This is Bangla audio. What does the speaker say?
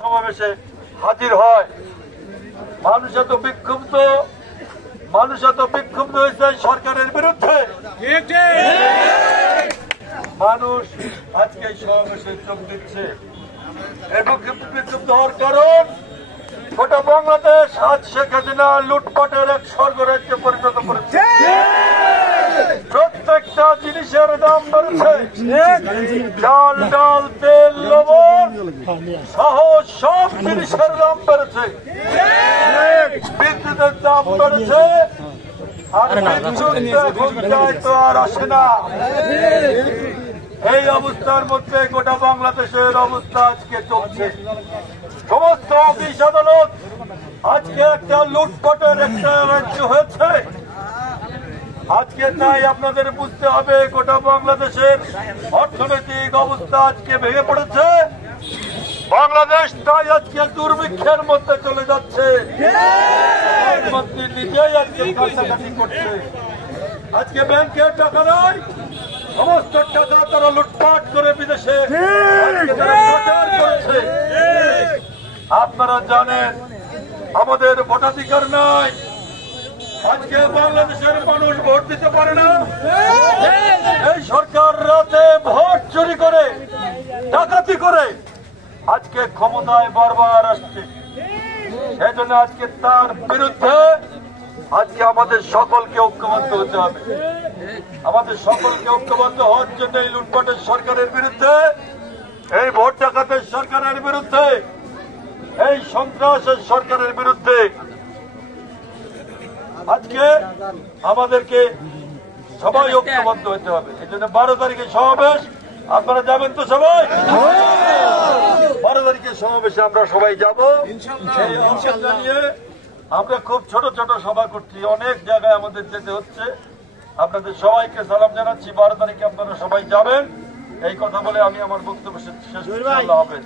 সমাবেশে হাজির হয়। মানুষ এত বিক্ষুব্ধ হয়েছে সরকারের বিরুদ্ধে। মানুষ আজকে সমাবেশে যোগ দিচ্ছে এবং বিক্ষুব্ধ হওয়ার কারণ গোটা বাংলাদেশ আজ শেখ হাসিনা লুটপাটের এক স্বর্গরাজ্যে পরিণত করেছে। প্রত্যেকটা জিনিসের দাম বেড়েছে, চাল ডাল তেল লবণ সহ সব জিনিসের দাম বেড়েছে, বিদ্যুতের দাম বেড়েছে, আর তো আর আসে না। এই অবস্থার মধ্যে গোটা বাংলাদেশের অবস্থা আজকে চলছে। সমস্ত অফিস আদালত আজকে একটা লুটপাটের একটা রাজ্য হয়েছে। আজকে তাই আপনাদের বুঝতে হবে গোটা বাংলাদেশের অর্থনৈতিক অবস্থা আজকে ভেঙে পড়েছে। বাংলাদেশ তাই আজকে দুর্ভিক্ষের মধ্যে চলে যাচ্ছে। প্রধানমন্ত্রী নিজেই আজকে কাছাকাছি করছে। আজকে ব্যাংকের টাকা নয়, সমস্ত টাকা তারা লুটপাট করে বিদেশে পাচার করেছে। আপনারা জানেন আমাদের ভোটাধিকার নাই। আজকে বাংলাদেশের মানুষ ভোট দিতে পারে না। এই সরকার রাতে ভোট চুরি করে ডাকাতি করে আজকে ক্ষমতায় বারবার আসছে। সেই জন্য আজকে তার বিরুদ্ধে আজকে আমাদের সকলকে ঐক্যবদ্ধ হতে হবে। আমাদের সকলকে ঐক্যবদ্ধ হওয়ার জন্য এই লুটপাটের সরকারের বিরুদ্ধে, এই ভোট ডাকাতের সরকারের বিরুদ্ধে, এই সন্ত্রাসের সরকারের বিরুদ্ধে আজকে আমাদেরকে সবাই ঐক্যবদ্ধ হতে হবে। এই জন্য 12 তারিখে সমাবেশ, আপনারা যাবেন তো সবাই? 12 তারিখে সমাবেশে আমরা সবাই যাব। নিয়ে আমরা খুব ছোট ছোট সভা করছি, অনেক জায়গায় আমাদের যেতে হচ্ছে। আপনাদের সবাইকে সালাম জানাচ্ছি। 12 তারিখে আপনারা সবাই যাবেন। এই কথা বলে আমি আমার বক্তব্য শেষ করছি। আল্লাহ হাফেজ।